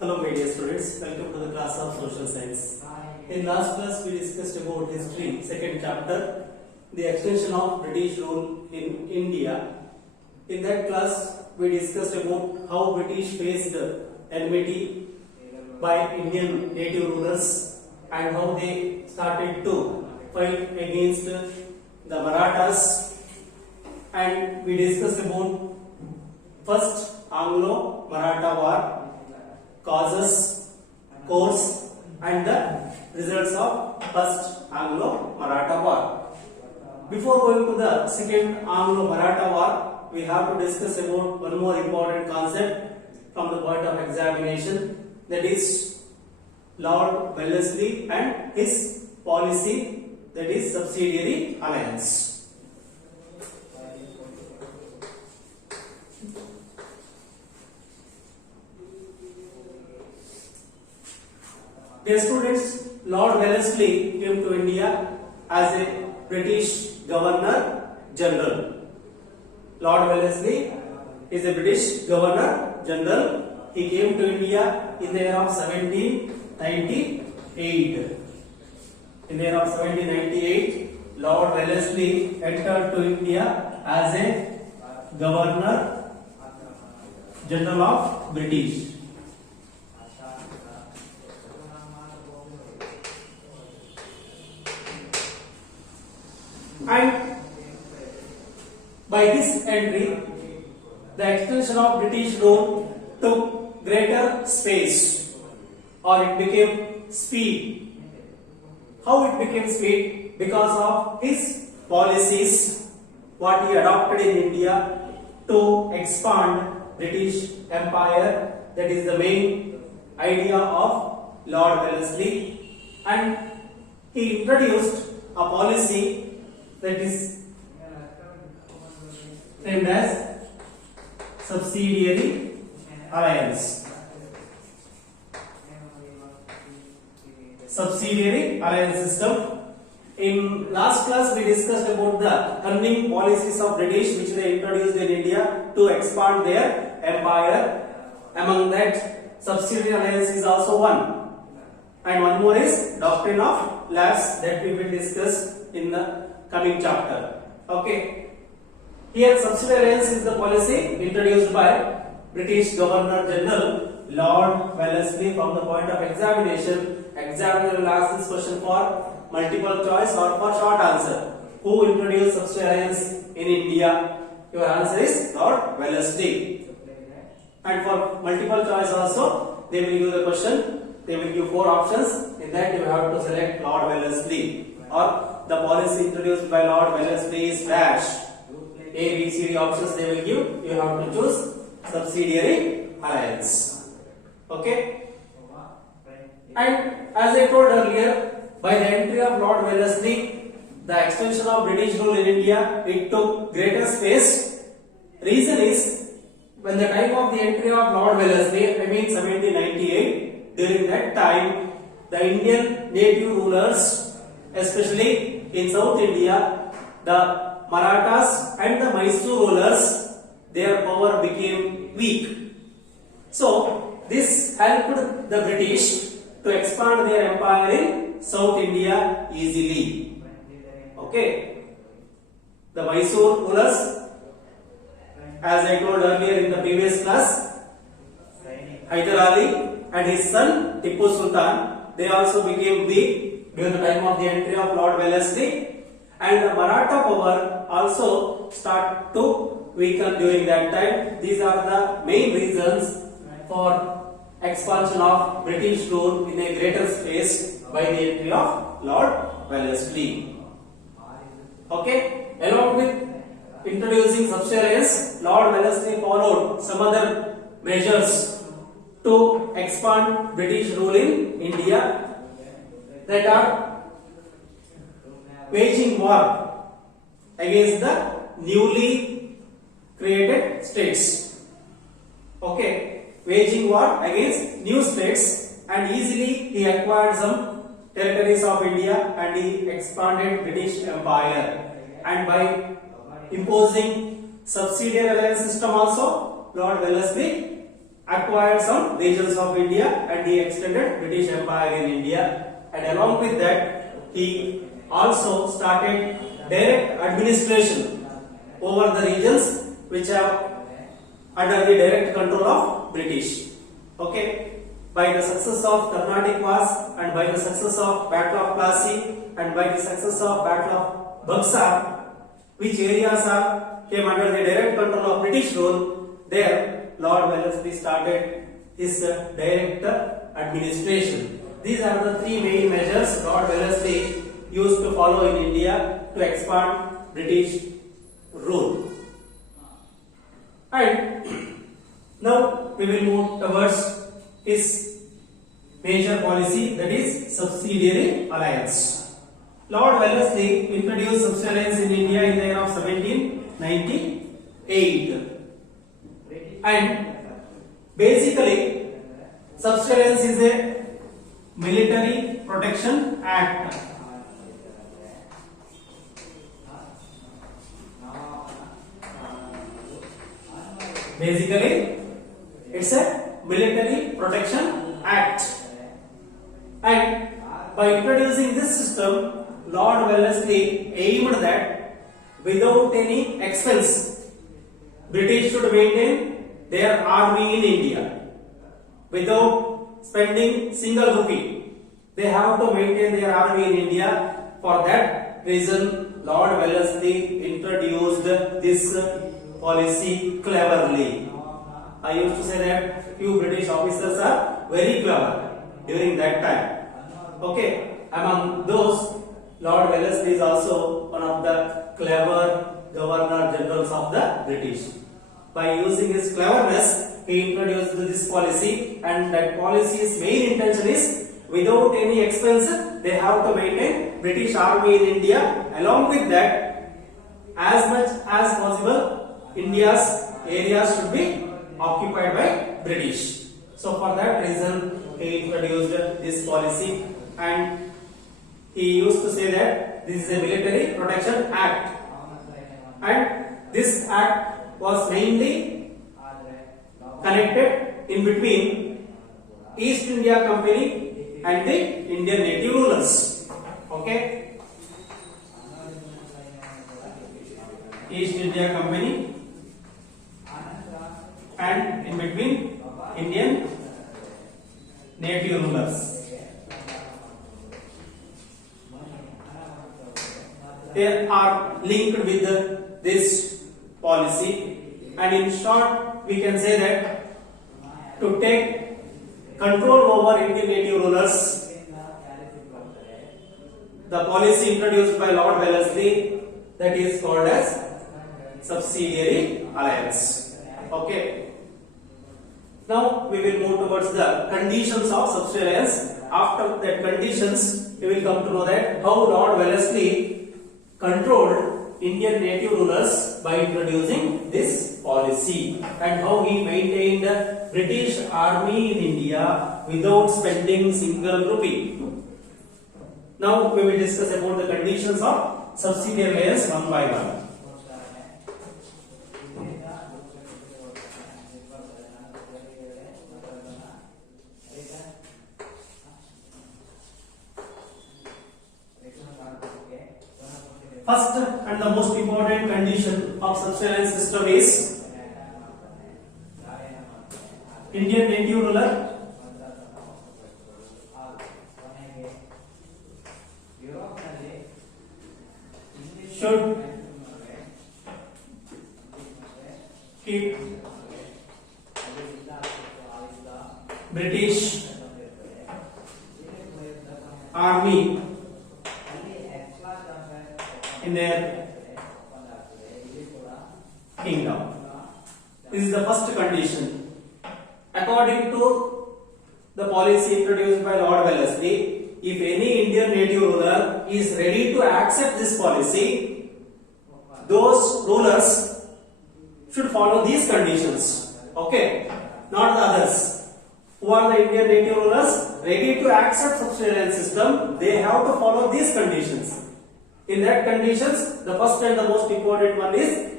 Hello my dear students, welcome to the class of social science. In last class we discussed about history, second chapter, the extension of British rule in India. In that class we discussed about how British faced enmity by Indian native rulers and how they started to fight against the Marathas, and we discussed about first Anglo-Maratha war, causes, course and the results of first Anglo-Maratha war. Before going to the second Anglo-Maratha war, we have to discuss about one more important concept from the point of examination, that is Lord Wellesley and his policy, that is subsidiary alliance. Dear students, Lord Wellesley came to India as a British Governor General. Lord Wellesley is a British Governor General. He came to India in the year of 1798. In the year of 1798, Lord Wellesley entered to India as a Governor General of British. And by this entry, the extension of British rule took greater space, or it became speed. How it became speed? Because of his policies, what he adopted in India to expand British Empire. That is the main idea of Lord Wellesley, and he introduced a policy that is named as subsidiary alliance. Subsidiary alliance system. In last class we discussed about the cunning policies of British which they introduced in India to expand their empire. Among that, subsidiary alliance is also one. And one more is doctrine of lapse that we will discuss in the coming chapter. Okay. Here subsidiary alliance is the policy introduced by British Governor General Lord Wellesley. From the point of examination, examiner will ask this question for multiple choice or for short answer. Who introduced subsidiary alliance in India? Your answer is Lord Wellesley. And for multiple choice also, they will give the question. They will give 4 options. In that you have to select Lord Wellesley, or the policy introduced by Lord Wellesley is dash. A, B, C, D options they will give. You have to choose subsidiary alliance. Okay. And as I told earlier, by the entry of Lord Wellesley, the extension of British rule in India, it took greater space. Reason is, when the time of the entry of Lord Wellesley, I mean 1798, during that time, the Indian native rulers, especially in South India, the Marathas and the Mysore rulers, their power became weak. So, this helped the British to expand their empire in South India easily. Okay. The Mysore rulers, as I told earlier in the previous class, Hyder Ali and his son Tipu Sultan, they also became weak during the time of the entry of Lord Wellesley, and the Maratha power also started to weaken during that time. These are the main reasons for expansion of British rule in a greater space by the entry of Lord Wellesley. Okay, along with introducing subsidiary alliance, Lord Wellesley followed some other measures to expand British rule in India, that are waging war against the newly created states. Okay, waging war against new states, and easily he acquired some territories of India and he expanded British Empire. And by imposing subsidiary alliance system also, Lord Wellesley acquired some regions of India and he extended British Empire in India, and along with that he also started direct administration over the regions which are under the direct control of British. Okay, by the success of Carnatic Wars and by the success of Battle of Plassey and by the success of Battle of Buxar, which areas came under the direct control of British rule, there Lord Wellesley started his direct administration. These are the three main measures Lord Wellesley used to follow in India to expand British rule. And now we will move towards his major policy, that is subsidiary alliance. Lord Wellesley introduced subsidiary alliance in India in the year of 1798, and basically subsidiary alliance is a military protection act. Basically, it's a military protection act, and by introducing this system, Lord Wellesley aimed that without any expense, British should maintain their army in India. Without spending single rupee, they have to maintain their army in India. For that reason, Lord Wellesley introduced this policy cleverly. I used to say that few British officers are very clever during that time. Okay, among those, Lord Wellesley is also one of the clever governor generals of the British. By using his cleverness, he introduced this policy, and that policy's main intention is without any expense, they have to maintain British army in India. Along with that, as much as possible, India's areas should be occupied by British. So for that reason, he introduced this policy, and he used to say that this is a military protection act, and this act was mainly connected in between East India Company and the Indian native rulers. Okay, East India Company and in between Indian native rulers. They are linked with this policy, and in short we can say that to take control over Indian native rulers, the policy introduced by Lord Wellesley, that is called as subsidiary alliance. Okay, now we will move towards the conditions of subsidiary alliance. After that conditions, we will come to know that how Lord Wellesley controlled Indian native rulers by introducing this policy, and how he maintained the British army in India without spending single rupee. Now we will discuss about the conditions of subsidiary alliance one by one. First and the most important condition of subsidiary alliance system is Indian native ruler should keep British army in their kingdom. This is the first condition. According to the policy introduced by Lord Wellesley, if any Indian native ruler is ready to accept this policy, those rulers should follow these conditions. Okay, not the others. Who are the Indian native rulers ready to accept subsidiary alliance system? They have to follow these conditions. In that conditions, the first and the most important one is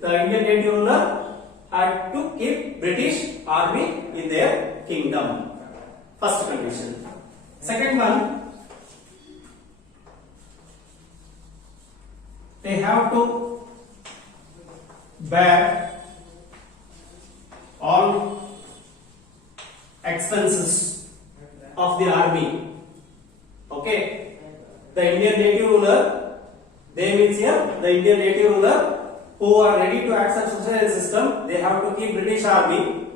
the Indian native ruler had to keep British army in their kingdom. First condition. Second one, they have to bear all expenses of the army. Okay, the Indian native ruler, they means here the Indian native ruler who are ready to accept socialist system, they have to keep British army,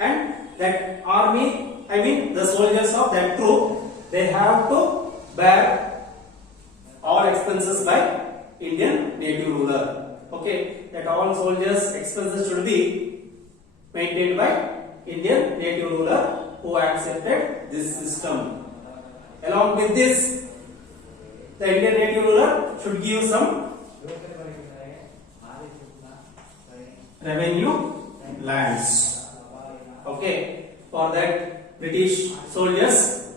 and that army, I mean the soldiers of that troop, they have to bear all expenses by Indian native ruler. Okay, that all soldiers expenses should be maintained by Indian native ruler who accepted this system. Along with this, the Indian native ruler should give some revenue lands. Okay, for that British soldiers,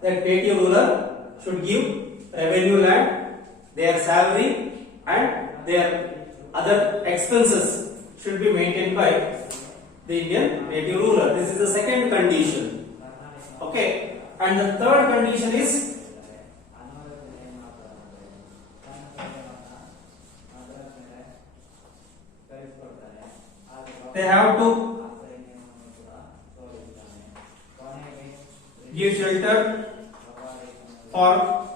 that native ruler should give revenue land, their salary and their other expenses should be maintained by the Indian native ruler. This is the second condition. Okay, and the third condition is they have to give shelter for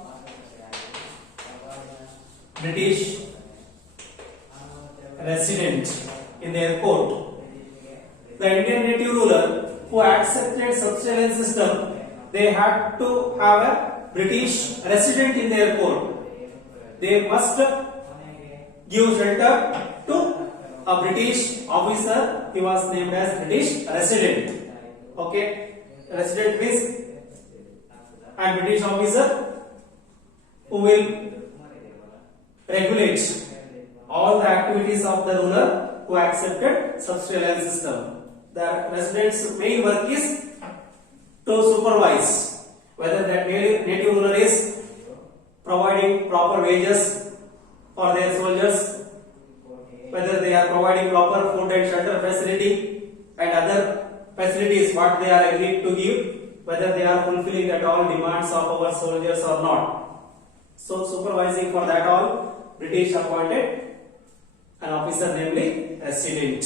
British resident in their court. The Indian native ruler who accepted subsistence system, they had to have a British resident in their court. They must give shelter to a British officer. He was named as British resident. Okay, resident means and British officer who will regulate all the activities of the ruler who accepted subsistence system. The resident's main work is to supervise whether that native ruler is providing proper wages for their soldiers, whether they are providing proper food and shelter facility and other facilities what they are agreed to give, whether they are fulfilling that all demands of our soldiers or not. So supervising for that all, British appointed an officer namely resident.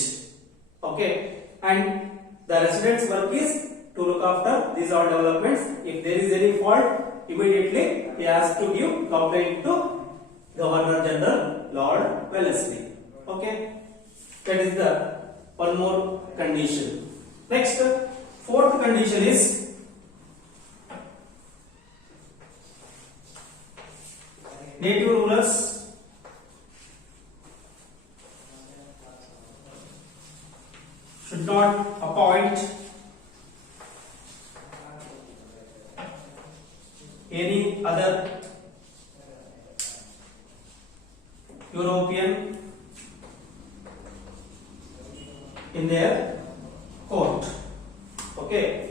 Okay, and the resident's work is to look after these all developments. If there is any fault, immediately he has to give complaint to Governor General Lord Wellesley. Okay, that is the one more condition. Next, fourth condition is native rulers should not appoint any other European in their court. Okay,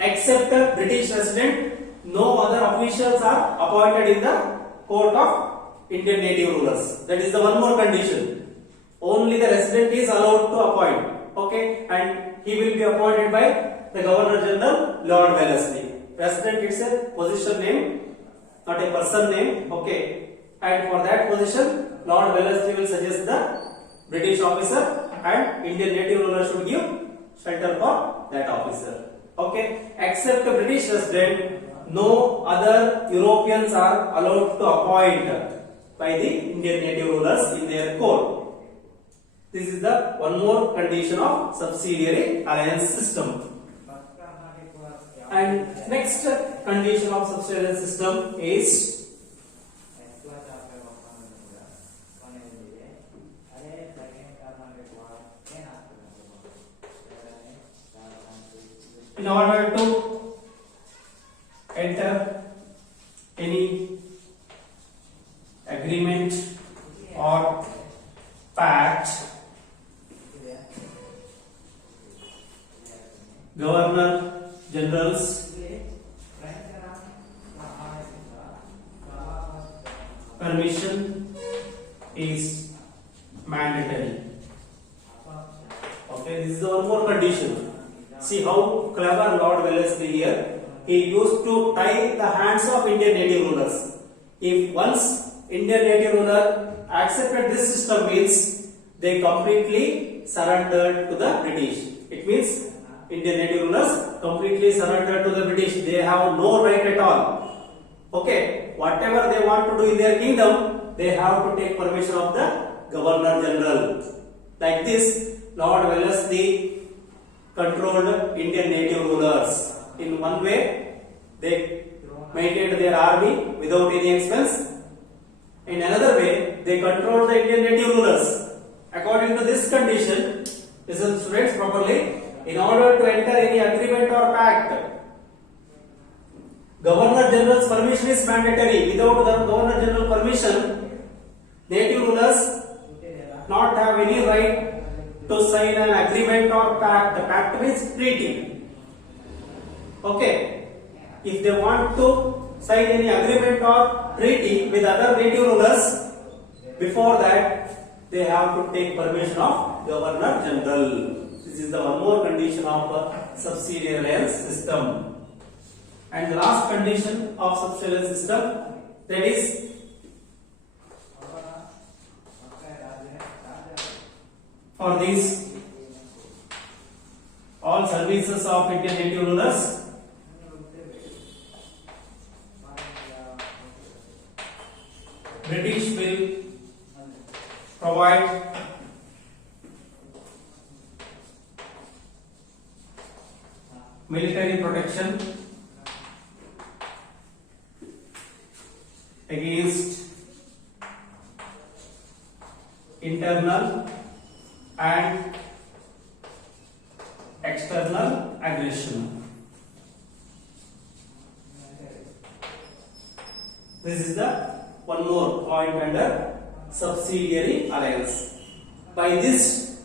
except the British resident, no other officials are appointed in the court of Indian native rulers. That is the one more condition. Only the resident is allowed to appoint. Okay, and he will be appointed by the Governor General Lord Wellesley. Resident, it's a position name, not a person name. Okay, and for that position, Lord Wellesley will suggest the British officer, and Indian native ruler should give shelter for that officer. Okay, except the British resident, no other Europeans are allowed to appoint by the Indian native rulers in their court. This is the one more condition of subsidiary alliance system. And next condition of subsidiary system is in order to enter any agreement or pact, Governor General's permission is mandatory. Okay, this is one more condition. See how clever Lord Wellesley here. He used to tie the hands of Indian native rulers. If once Indian native ruler accepted this system, means they completely surrendered to the British. It means Indian native rulers completely surrendered to the British. They have no right at all. Okay, whatever they want to do in their kingdom, they have to take permission of the Governor General. Like this, Lord Wellesley controlled Indian native rulers. In one way, they maintained their army without any expense. In another way, they controlled the Indian native rulers. According to this condition, listen students properly, in order to enter any agreement or pact, Governor General's permission is mandatory. Without the Governor General permission, native rulers not have any right to sign an agreement or pact. The pact means treaty. Okay. If they want to sign any agreement or treaty with other native rulers, before that they have to take permission of Governor General. This is the one more condition of a subsidiary alliance system. And the last condition of subsidiary alliance system, that is for these all services of Indian native rulers, British will provide military protection against internal and external aggression. This is the one more point under subsidiary alliance. By this,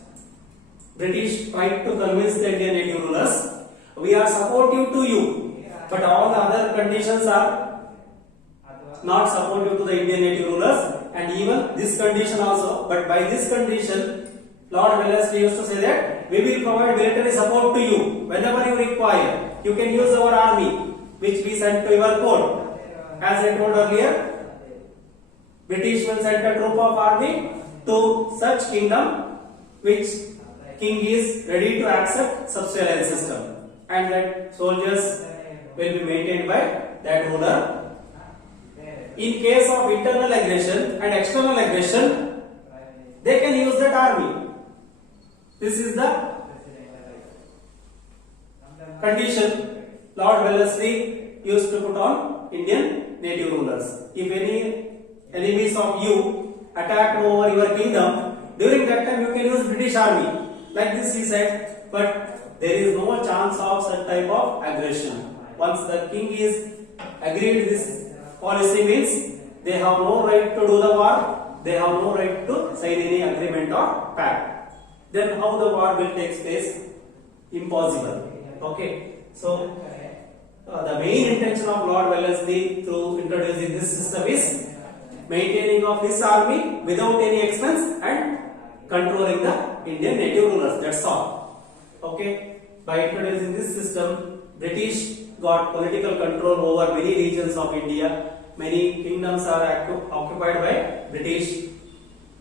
British tried to convince the Indian native rulers, we are supportive to you, but all the other conditions are not supportive to the Indian native rulers, and even this condition also. But by this condition, Lord Wellesley used to say that we will provide military support to you whenever you require. You can use our army, which we sent to your court. As I told earlier, British will send a troop of army to such kingdom which king is ready to accept subsidiary system, and that soldiers will be maintained by that ruler. In case of internal aggression and external aggression, they can use that army. This is the condition Lord Wellesley used to put on Indian native rulers. If any enemies of you attack over your kingdom, during that time you can use British army. Like this he said, but there is no chance of such type of aggression. Once the king is agreed this policy, means they have no right to do the war, they have no right to sign any agreement or pact. Then how the war will take place? Impossible. Okay. So the main intention of Lord Wellesley through introducing this system is maintaining of his army without any expense and controlling the Indian native rulers. That's all. Okay. By introducing this system, British got political control over many regions of India. Many kingdoms are occupied by British,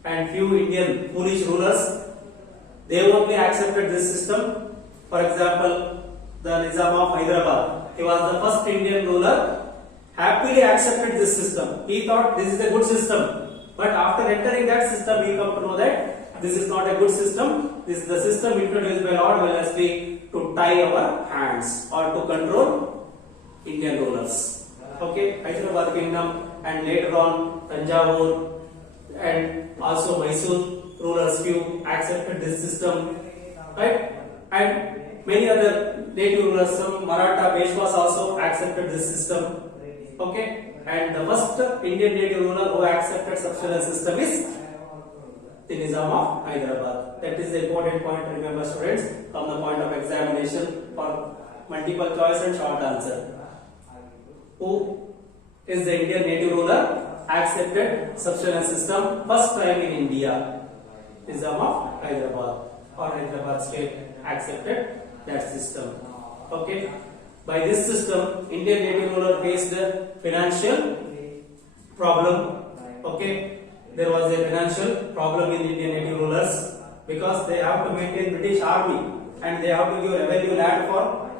and few Indian foolish rulers, they only accepted this system. For example, the Nizam of Hyderabad, he was the first Indian ruler, happily accepted this system. He thought this is a good system, but after entering that system, he come to know that this is not a good system. This is the system introduced by Lord Wellesley to tie our hands or to control Indian rulers. Okay, Hyderabad kingdom, and later on Tanjavur and also Mysore rulers few accepted this system, right? And many other native rulers, some Maratha Peshwas also accepted this system. Okay, and the first Indian native ruler who accepted subsidiary system is the Nizam of Hyderabad. That is the important point to remember, students, from the point of examination for multiple choice and short answer. Who is the Indian native ruler accepted subsidiary system first time in India? Nizam of Hyderabad. or Hyderabad state accepted that system. Okay. By this system, Indian native ruler faced a financial problem. Okay. There was a financial problem in Indian native rulers because they have to maintain British army and they have to give revenue land for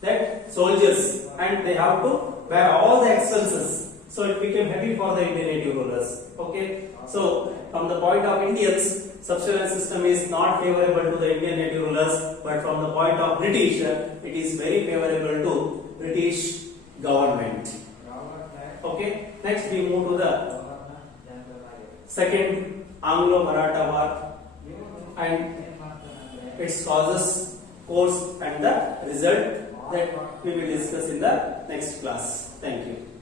that soldiers and they have to bear all the expenses. So it became heavy for the Indian native rulers. Okay. So from the point of Indians, subsistence system is not favorable to the Indian native rulers, but from the point of British, it is very favorable to British government. Okay. Next we move to the second Anglo-Maratha War and its causes, course and the result that we will discuss in the next class. Thank you.